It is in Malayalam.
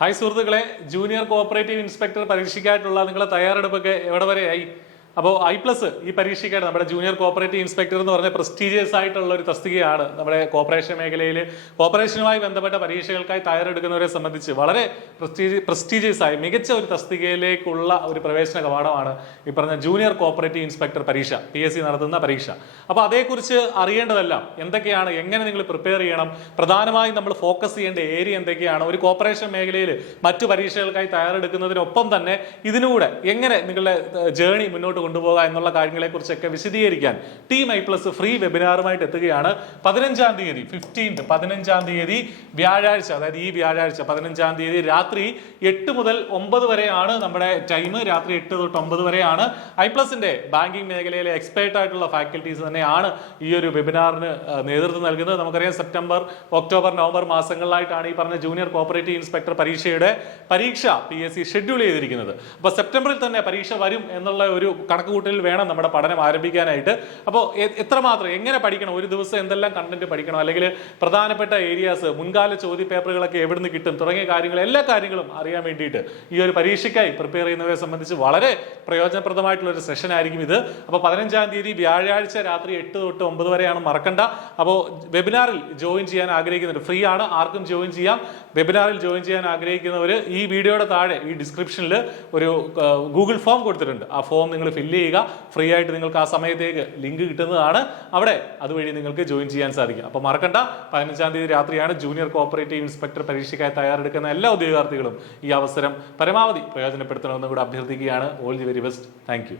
ഹായ് സുഹൃത്തുക്കളെ, ജൂനിയർ കോഓപ്പറേറ്റീവ് ഇൻസ്പെക്ടർ പരീക്ഷയ്ക്കായിട്ടുള്ള നിങ്ങളുടെ തയ്യാറെടുപ്പൊക്കെ എവിടെ വരെയായി? അപ്പോൾ I+ ഈ പരീക്ഷയ്ക്കായിട്ട് നമ്മുടെ ജൂനിയർ കോഓപ്പറേറ്റീവ് ഇൻസ്പെക്ടർ എന്ന് പറഞ്ഞ പ്രസ്റ്റീജിയസ് ആയിട്ടുള്ള ഒരു തസ്തികയാണ്. നമ്മുടെ കോർപ്പറേഷൻ മേഖലയിൽ കോർപ്പറേഷനുമായി ബന്ധപ്പെട്ട പരീക്ഷകൾക്കായി തയ്യാറെടുക്കുന്നവരെ സംബന്ധിച്ച് വളരെ പ്രസ്റ്റീജിയസ് ആയി മികച്ച ഒരു തസ്തികയിലേക്കുള്ള ഒരു പ്രവേശന കവാടമാണ് ഈ പറഞ്ഞ ജൂനിയർ കോഓപ്പറേറ്റീവ് ഇൻസ്പെക്ടർ പരീക്ഷ, PSC നടത്തുന്ന പരീക്ഷ. അപ്പോൾ അതേക്കുറിച്ച് അറിയേണ്ടതെല്ലാം എന്തൊക്കെയാണ്, എങ്ങനെ നിങ്ങൾ പ്രിപ്പയർ ചെയ്യണം, പ്രധാനമായും നമ്മൾ ഫോക്കസ് ചെയ്യേണ്ട ഏരിയ എന്തൊക്കെയാണ്, ഒരു കോർപ്പറേഷൻ മേഖലയിൽ മറ്റു പരീക്ഷകൾക്കായി തയ്യാറെടുക്കുന്നതിനൊപ്പം തന്നെ ഇതിലൂടെ എങ്ങനെ നിങ്ങളുടെ ജേണി മുന്നോട്ട് കൊണ്ടുപോകുക എന്നുള്ള കാര്യങ്ങളെക്കുറിച്ചൊക്കെ വിശദീകരിക്കാൻ ടീം I+ ഫ്രീ വെബിനാറുമായിട്ട് എത്തുകയാണ്. 15-ാം തീയതി 15-ാം തീയതി വ്യാഴാഴ്ച, അതായത് ഈ വ്യാഴാഴ്ച 15-ാം തീയതി രാത്രി 8 മുതൽ 9 വരെയാണ് നമ്മുടെ ടൈം. രാത്രി 8 തൊട്ട് 9 വരെയാണ്. I+ന്റെ ബാങ്കിങ് മേഖലയിലെ എക്സ്പേർട്ട് ആയിട്ടുള്ള ഫാക്കൽറ്റീസ് തന്നെയാണ് ഈ ഒരു വെബിനാറിന് നേതൃത്വം നൽകുന്നത്. നമുക്കറിയാം, സെപ്റ്റംബർ, ഒക്ടോബർ, നവംബർ മാസങ്ങളിലായിട്ടാണ് ഈ പറഞ്ഞ ജൂനിയർ കോഓപ്പറേറ്റീവ് ഇൻസ്പെക്ടർ പരീക്ഷയുടെ പരീക്ഷ PSC ഷെഡ്യൂൾ ചെയ്തിരിക്കുന്നത്. അപ്പോൾ സെപ്റ്റംബറിൽ തന്നെ പരീക്ഷ വരും എന്നുള്ള ഒരു കണക്കുകൂട്ടലിൽ വേണം നമ്മുടെ പഠനം ആരംഭിക്കാനായിട്ട്. അപ്പോൾ എത്രമാത്രം എങ്ങനെ പഠിക്കണം, ഒരു ദിവസം എന്തെല്ലാം കണ്ടന്റ് പഠിക്കണം, അല്ലെങ്കിൽ പ്രധാനപ്പെട്ട ഏരിയാസ്, മുൻകാല ചോദ്യ പേപ്പറുകളൊക്കെ എവിടുന്ന് കിട്ടും തുടങ്ങിയ കാര്യങ്ങൾ, എല്ലാ കാര്യങ്ങളും അറിയാൻ വേണ്ടിയിട്ട് ഈ ഒരു പരീക്ഷയ്ക്കായി പ്രിപ്പയർ ചെയ്യുന്നവരെ സംബന്ധിച്ച് വളരെ പ്രയോജനപ്രദമായിട്ടുള്ള ഒരു സെഷൻ ആയിരിക്കും ഇത്. അപ്പോൾ 15-ാം തീയതി വ്യാഴാഴ്ച രാത്രി 8 തൊട്ട് 9 വരെയാണ്, മറക്കണ്ട. അപ്പോൾ വെബിനാറിൽ ജോയിൻ ചെയ്യാൻ ആഗ്രഹിക്കുന്നവർ, ഫ്രീ ആണ്, ആർക്കും ജോയിൻ ചെയ്യാം. വെബിനാറിൽ ജോയിൻ ചെയ്യാൻ ആഗ്രഹിക്കുന്നവർ ഈ വീഡിയോയുടെ താഴെ ഈ ഡിസ്ക്രിപ്ഷനിൽ ഒരു ഗൂഗിൾ ഫോം കൊടുത്തിട്ടുണ്ട്. ആ ഫോം നിങ്ങൾ ഫില്ല് ചെയ്യുക. ഫ്രീ ആയിട്ട് നിങ്ങൾക്ക് ആ സമയത്തേക്ക് ലിങ്ക് കിട്ടുന്നതാണ്. അവിടെ അതുവഴി നിങ്ങൾക്ക് ജോയിൻ ചെയ്യാൻ സാധിക്കും. അപ്പോൾ മറക്കണ്ട, 15-ാം തീയതി രാത്രിയാണ്. ജൂനിയർ കോഓപ്പറേറ്റീവ് ഇൻസ്പെക്ടർ പരീക്ഷയ്ക്കായി തയ്യാറെടുക്കുന്ന എല്ലാ ഉദ്യോഗാർത്ഥികളും ഈ അവസരം പരമാവധി പ്രയോജനപ്പെടുത്തണമെന്ന് കൂടെ അഭ്യർത്ഥിക്കുകയാണ്. All the very best. Thank you.